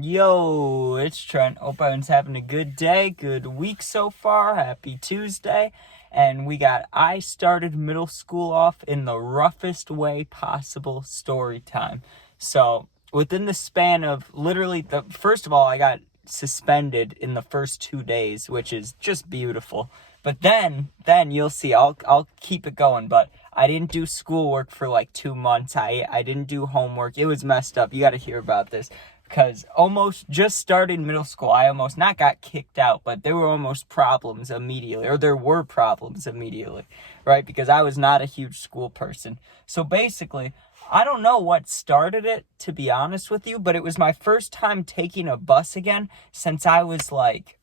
Yo, it's Trent. Hope everyone's having a good day, good week so far. Happy Tuesday. And I started middle school off in the roughest way possible story time. So, within the span of literally first of all, I got suspended in the first 2 days, which is just beautiful. But then you'll see, I'll keep it going. But I didn't do schoolwork for like 2 months. I didn't do homework. It was messed up. You got to hear about this because almost just started middle school. I almost not got kicked out, but there were almost problems immediately, or there were problems immediately, right? Because I was not a huge school person. So basically, I don't know what started it, to be honest with you, but it was my first time taking a bus again since I was like,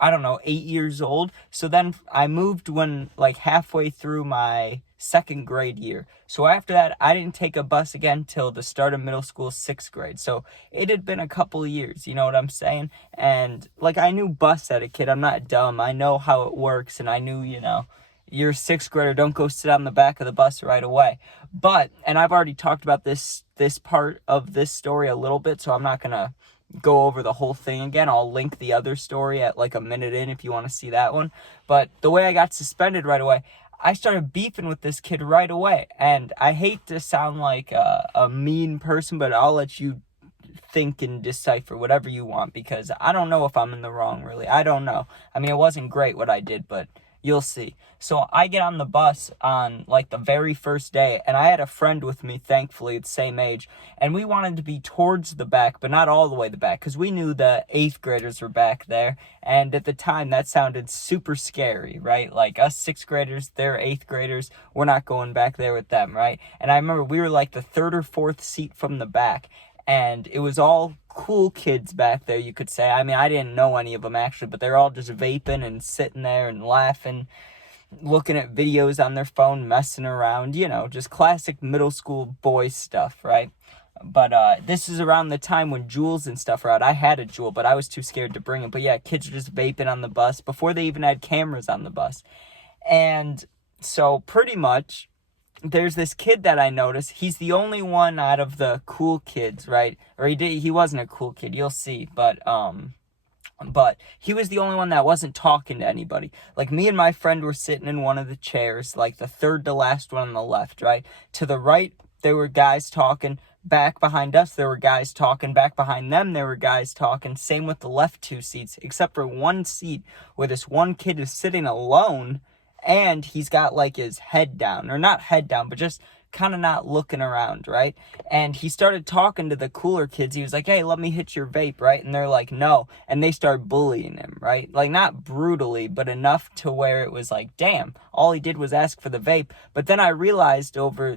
I don't know, 8 years old. So then I moved when like halfway through my second grade year. So after that, I didn't take a bus again till the start of middle school, sixth grade. So it had been a couple of years, you know what I'm saying? And like I knew bus etiquette. I'm not dumb. I know how it works, and I knew, you're a sixth grader, don't go sit on the back of the bus right away. But, and I've already talked about this part of this story a little bit, so I'm not gonna go over the whole thing again. I'll link the other story at like a minute in if you want to see that one. But the way I got suspended right away, I started beefing with this kid right away. And I hate to sound like a mean person, but I'll let you think and decipher whatever you want, because I don't know if I'm in the wrong, really. I don't know. I mean, it wasn't great what I did, but you'll see. So I get on the bus on like the very first day, and I had a friend with me, thankfully, the same age, and we wanted to be towards the back, but not all the way the back, because we knew the 8th graders were back there, and at the time that sounded super scary, right? Like us 6th graders, they're 8th graders, we're not going back there with them, right? And I remember we were like the 3rd or 4th seat from the back, and it was all cool kids back there, you could say. I mean, I didn't know any of them actually, but they're all just vaping and sitting there and laughing, looking at videos on their phone, messing around, just classic middle school boy stuff, right? But this is around the time when Juuls and stuff were out. I had a Juul, but I was too scared to bring it. But yeah, kids were just vaping on the bus before they even had cameras on the bus. And so pretty much there's this kid that I noticed. He's the only one out of the cool kids, right? Or he wasn't a cool kid, you'll see, but he was the only one that wasn't talking to anybody. Like, me and my friend were sitting in one of the chairs, like the third to last one on the left, right? To the right, there were guys talking. Back behind us, there were guys talking. Back behind them, there were guys talking. Same with the left 2 seats, except for one seat where this one kid is sitting alone, and he's got like his head down, or not head down, but just kind of not looking around, right? And he started talking to the cooler kids. He was like, hey, let me hit your vape, right? And they're like, no. And they start bullying him, right? Like, not brutally, but enough to where it was like, damn, all he did was ask for the vape. But then I realized over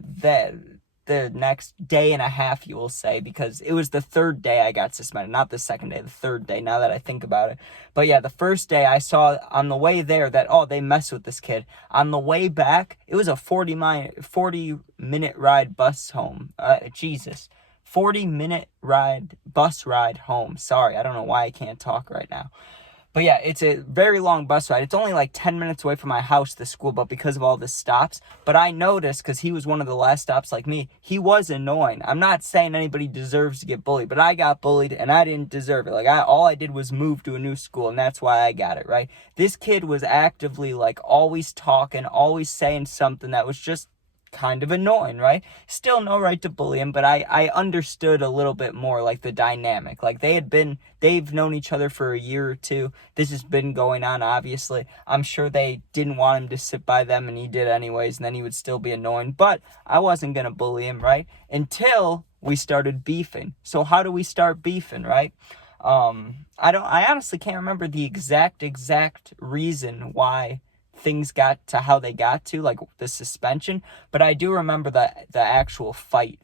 the next day and a half, you will say, because it was the third day I got suspended, not the second day, the third day, now that I think about it. But yeah, the first day I saw on the way there that, oh, they mess with this kid. On the way back, it was a 40-minute ride bus home. Jesus. 40-minute bus ride home. Sorry, I don't know why I can't talk right now. But yeah, it's a very long bus ride. It's only like 10 minutes away from my house, the school, but because of all the stops. But I noticed, because he was one of the last stops like me, he was annoying. I'm not saying anybody deserves to get bullied, but I got bullied and I didn't deserve it. Like, all I did was move to a new school, and that's why I got it, right? This kid was actively like always talking, always saying something that was just kind of annoying, right? Still no right to bully him, but I understood a little bit more, like, the dynamic. Like, they've known each other for a year or two. This has been going on, obviously. I'm sure they didn't want him to sit by them, and he did anyways, and then he would still be annoying. But I wasn't gonna bully him, right? Until we started beefing. So how do we start beefing, right? I honestly can't remember the exact reason why things got to how they got to, like the suspension, but I do remember the actual fight,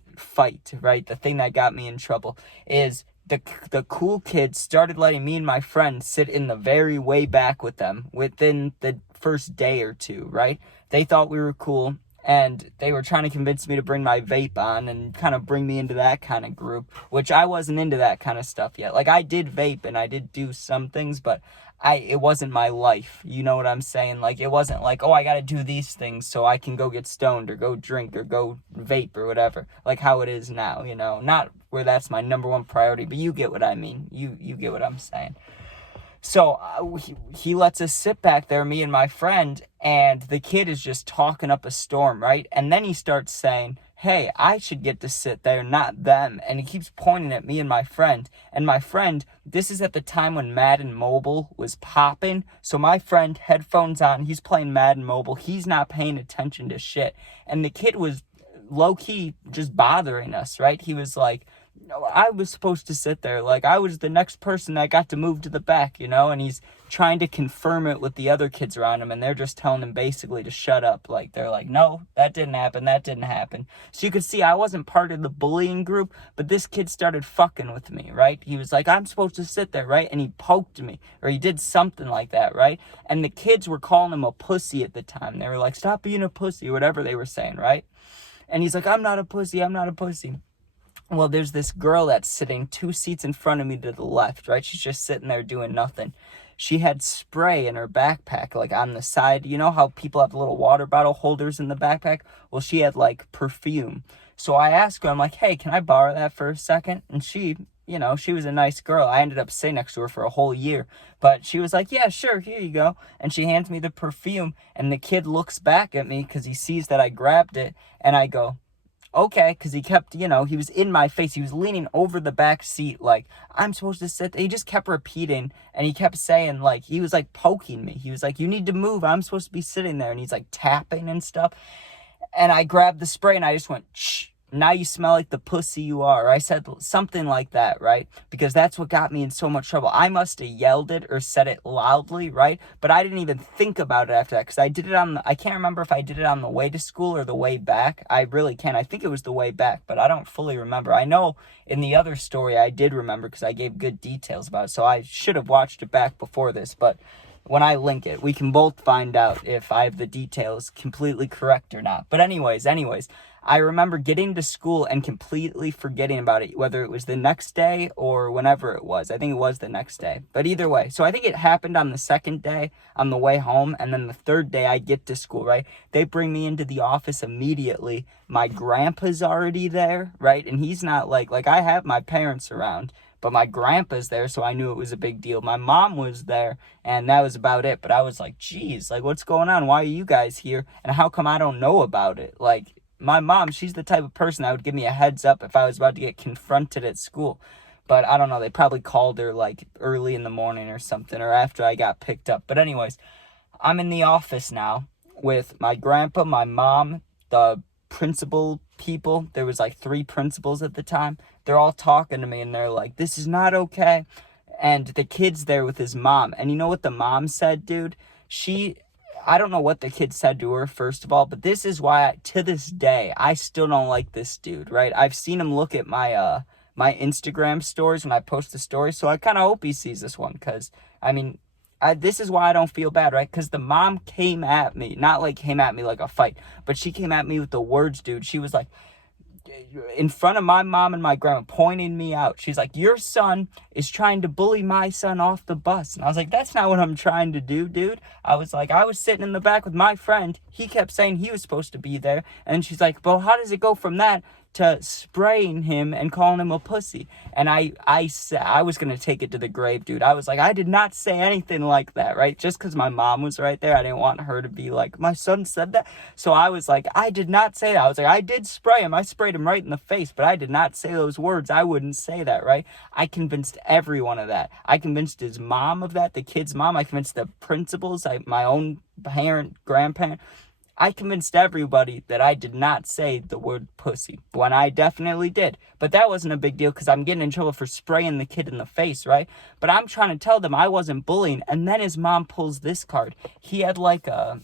right? The thing that got me in trouble is the cool kids started letting me and my friend sit in the very way back with them within the first day or two, right? They thought we were cool. and they were trying to convince me to bring my vape on and kind of bring me into that kind of group, which I wasn't into that kind of stuff yet. Like, I did vape and I did do some things, but it wasn't my life. You know what I'm saying? Like, it wasn't like, oh, I got to do these things so I can go get stoned or go drink or go vape or whatever, like how it is now, you know, not where that's my number one priority, but you get what I mean. You get what I'm saying. So he lets us sit back there, me and my friend, and the kid is just talking up a storm, right? And then he starts saying, hey, I should get to sit there, not them. And he keeps pointing at me and my friend. And my friend, this is at the time when Madden Mobile was popping. So my friend, headphones on, he's playing Madden Mobile. He's not paying attention to shit. And the kid was low-key just bothering us, right? He was like, no, I was supposed to sit there. Like, I was the next person that got to move to the back, you know? And he's trying to confirm it with the other kids around him, and they're just telling him basically to shut up. Like, they're like, no, that didn't happen. So you could see I wasn't part of the bullying group, but this kid started fucking with me, right? He was like, I'm supposed to sit there, right? And he poked me, or he did something like that, right? And the kids were calling him a pussy at the time. They were like, stop being a pussy, or whatever they were saying, right? And he's like, I'm not a pussy. Well, there's this girl that's sitting 2 seats in front of me to the left, right? She's just sitting there doing nothing. She had spray in her backpack, like on the side. You know how people have little water bottle holders in the backpack? Well, she had like perfume. So I asked her, I'm like, hey, can I borrow that for a second? And she, you know, she was a nice girl. I ended up sitting next to her for a whole year. But she was like, yeah, sure, here you go. And she hands me the perfume. And the kid looks back at me because he sees that I grabbed it. And I go, okay, because he kept, you know, he was in my face. He was leaning over the back seat like, I'm supposed to sit there. He just kept repeating, and he kept saying, like, he was, like, poking me. He was like, you need to move. I'm supposed to be sitting there. And he's, like, tapping and stuff. And I grabbed the spray, and I just went, shh. Now you smell like the pussy you are. I said something like that, right? Because that's what got me in so much trouble. I must have yelled it or said it loudly, right? But I didn't even think about it after that, because I did it I can't remember if I did it on the way to school or the way back. I really can't. I think it was the way back, but I don't fully remember. I know in the other story I did remember because I gave good details about it, so I should have watched it back before this, but when I link it, we can both find out if I have the details completely correct or not. But anyways, I remember getting to school and completely forgetting about it, whether it was the next day or whenever it was. I think it was the next day. But either way, so I think it happened on the second day on the way home, and then the third day I get to school, right? They bring me into the office immediately. My grandpa's already there, right? And he's not like I have my parents around, but my grandpa's there, so I knew it was a big deal. My mom was there, and that was about it. But I was like, geez, like, what's going on? Why are you guys here? And how come I don't know about it? Like, my mom, she's the type of person that would give me a heads up if I was about to get confronted at school. But I don't know, they probably called her like early in the morning or something, or after I got picked up. But anyways, I'm in the office now with my grandpa, my mom, the principal people. There was like 3 principals at the time. They're all talking to me, and they're like, this is not okay. And the kid's there with his mom. And you know what the mom said, dude? I don't know what the kid said to her, first of all, but this is why, to this day, I still don't like this dude, right? I've seen him look at my my Instagram stories when I post the stories, so I kind of hope he sees this one, because, I mean, this is why I don't feel bad, right? Because the mom came at me, not like came at me like a fight, but she came at me with the words, dude. She was like, in front of my mom and my grandma, pointing me out. She's like, your son is trying to bully my son off the bus. And I was like, that's not what I'm trying to do, dude. I was like, I was sitting in the back with my friend. He kept saying he was supposed to be there. And she's like, well, how does it go from that to spraying him and calling him a pussy? And I was going to take it to the grave, dude. I was like, I did not say anything like that, right? Just because my mom was right there, I didn't want her to be like, my son said that. So I was like, I did not say that. I was like, I did spray him. I sprayed him right in the face, but I did not say those words. I wouldn't say that, right? I convinced everyone of that. I convinced his mom of that, the kid's mom. I convinced the principals, my own parent, grandparent. I convinced everybody that I did not say the word pussy, when I definitely did. But that wasn't a big deal because I'm getting in trouble for spraying the kid in the face, right? But I'm trying to tell them I wasn't bullying, and then his mom pulls this card. He had like a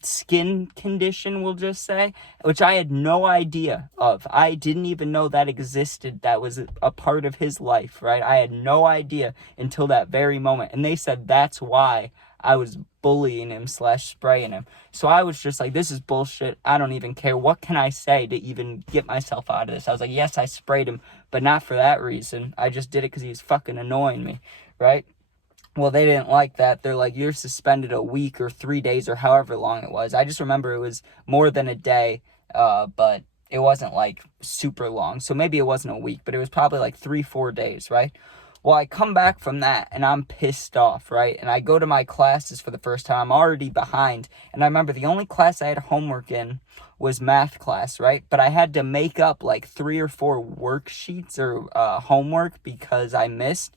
skin condition, we'll just say, which I had no idea of. I didn't even know that existed. That was a part of his life, right? I had no idea until that very moment. And they said that's why I was bullying him / spraying him. So I was just like, this is bullshit. I don't even care. What can I say to even get myself out of this? I was like, yes, I sprayed him, but not for that reason. I just did it because he was fucking annoying me, right? Well, they didn't like that. They're like, you're suspended a week or 3 days or however long it was. I just remember it was more than a day, but it wasn't like super long. So maybe it wasn't a week, but it was probably like 3-4 days, right? Well, I come back from that and I'm pissed off, right? And I go to my classes for the first time. I'm already behind. And I remember the only class I had homework in was math class, right? But I had to make up like 3 or 4 worksheets or homework because I missed.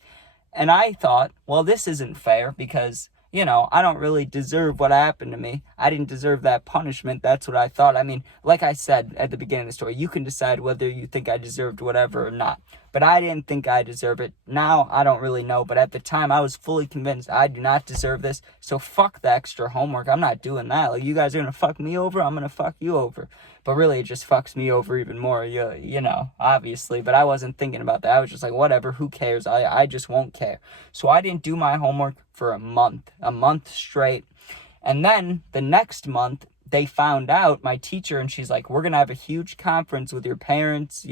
And I thought, well, this isn't fair because, I don't really deserve what happened to me. I didn't deserve that punishment. That's what I thought. I mean, like I said at the beginning of the story, you can decide whether you think I deserved whatever or not. But I didn't think I deserve it. Now, I don't really know. But at the time, I was fully convinced I do not deserve this. So fuck the extra homework. I'm not doing that. Like, you guys are going to fuck me over. I'm going to fuck you over. But really, it just fucks me over even more, obviously. But I wasn't thinking about that. I was just like, whatever, who cares? I just won't care. So I didn't do my homework for a month straight. And then the next month, they found out, my teacher, and she's like, we're going to have a huge conference with your parents,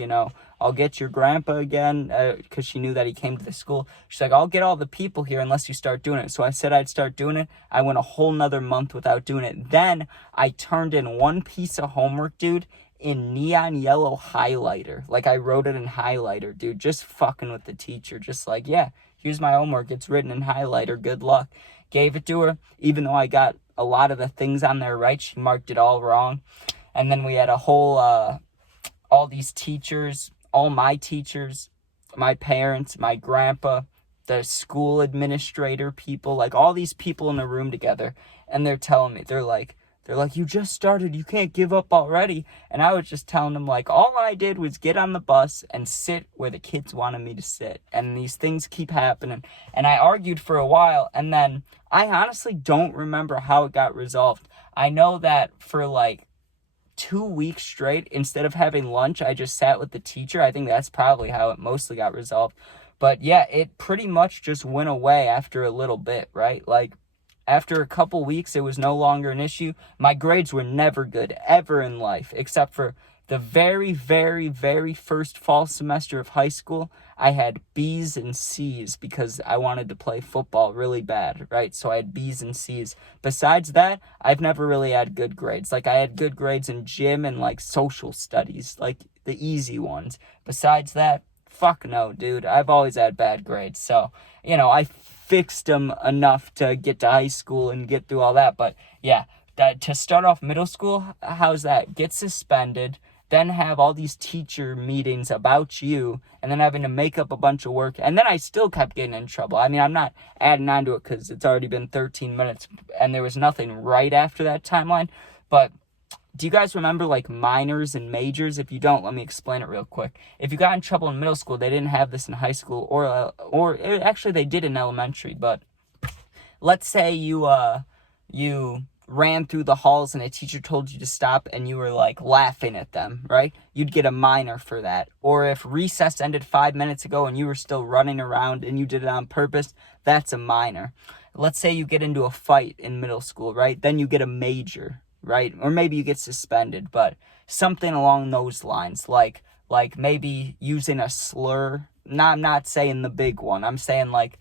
I'll get your grandpa again, because she knew that he came to the school. She's like, I'll get all the people here unless you start doing it. So I said I'd start doing it. I went a whole nother month without doing it. Then I turned in one piece of homework, dude, in neon yellow highlighter. Like, I wrote it in highlighter, dude, just fucking with the teacher. Just like, yeah, here's my homework. It's written in highlighter. Good luck. Gave it to her, even though I got a lot of the things on there right. She marked it all wrong. And then we had a whole, all these teachers, all my teachers, my parents, my grandpa, the school administrator people, like all these people in the room together. And they're telling me, they're like, you just started, you can't give up already. And I was just telling them, like, all I did was get on the bus and sit where the kids wanted me to sit. And these things keep happening. And I argued for a while, and then I honestly don't remember how it got resolved. I know that for like 2 weeks straight, instead of having lunch, I just sat with the teacher. I think that's probably how it mostly got resolved. But yeah, it pretty much just went away after a little bit, right? Like, after a couple weeks, it was no longer an issue. My grades were never good, ever in life, except for the very, very, very first fall semester of high school. I had B's and C's because I wanted to play football really bad, right? So I had B's and C's. Besides that, I've never really had good grades. Like, I had good grades in gym and, like, social studies, like the easy ones. Besides that, fuck no, dude. I've always had bad grades. So, I fixed them enough to get to high school and get through all that. But yeah, that to start off middle school, how's that? Get suspended, then have all these teacher meetings about you, and then having to make up a bunch of work. And then I still kept getting in trouble. I mean, I'm not adding on to it because it's already been 13 minutes and there was nothing right after that timeline. But do you guys remember, like, minors and majors? If you don't, let me explain it real quick. If you got in trouble in middle school, they didn't have this in high school, actually they did in elementary. But let's say you ran through the halls and a teacher told you to stop and you were, like, laughing at them, right? You'd get a minor for that. Or if recess ended 5 minutes ago and you were still running around and you did it on purpose, that's a minor. Let's say you get into a fight in middle school, right? Then you get a major, right? Or maybe you get suspended, but something along those lines, like maybe using a slur. I'm not saying the big one. I'm saying, like,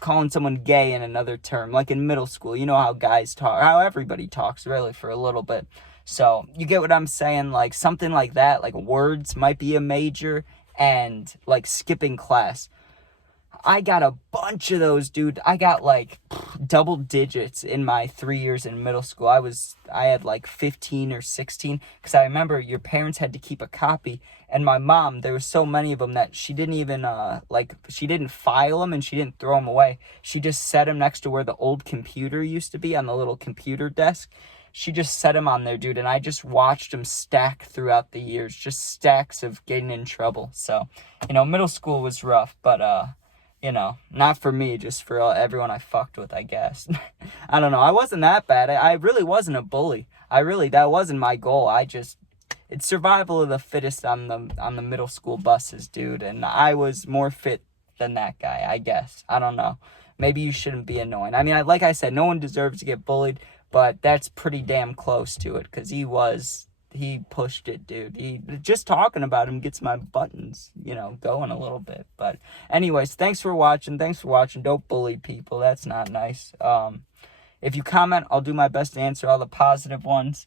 calling someone gay in another term, like in middle school. You know how guys talk, how everybody talks, really, for a little bit. So you get what I'm saying? Like, something like that, like words might be a major, and like skipping class. I got a bunch of those, dude. I got like double digits in my 3 years in middle school. I had like 15 or 16, because I remember your parents had to keep a copy, and my mom, there were so many of them that she didn't even she didn't file them and she didn't throw them away. She just set them next to where the old computer used to be, on the little computer desk. She just set them on there, dude, and I just watched them stack throughout the years, just stacks of getting in trouble. So, middle school was rough, but not for me, just for everyone I fucked with, I guess. I don't know. I wasn't that bad. I really wasn't a bully. That wasn't my goal. It's survival of the fittest on the middle school buses, dude. And I was more fit than that guy, I guess. I don't know. maybe you shouldn't be annoying. I mean, like I said, no one deserves to get bullied, but that's pretty damn close to it, because he pushed it, dude. Just talking about him gets my buttons, going a little bit. But anyways, thanks for watching. Don't bully people. That's not nice. If you comment, I'll do my best to answer all the positive ones.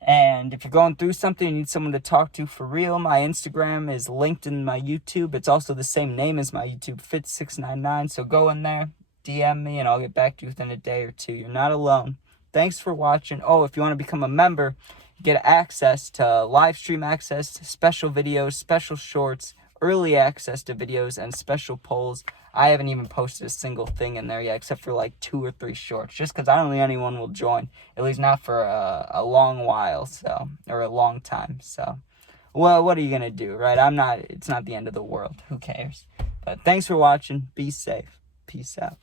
And if you're going through something, you need someone to talk to for real, my Instagram is linked in my YouTube. It's also the same name as my YouTube, Fit699. So go in there, DM me, and I'll get back to you within a day or two. You're not alone. Thanks for watching. Oh, if you want to become a member, get access to live stream access, special videos, special shorts, early access to videos, and special polls. I haven't even posted a single thing in there yet, except for like 2 or 3 shorts, just because I don't think anyone will join, at least not for a long while, or a long time. So, well, what are you gonna do, right? It's not the end of the world. Who cares? But thanks for watching. Be safe. Peace out.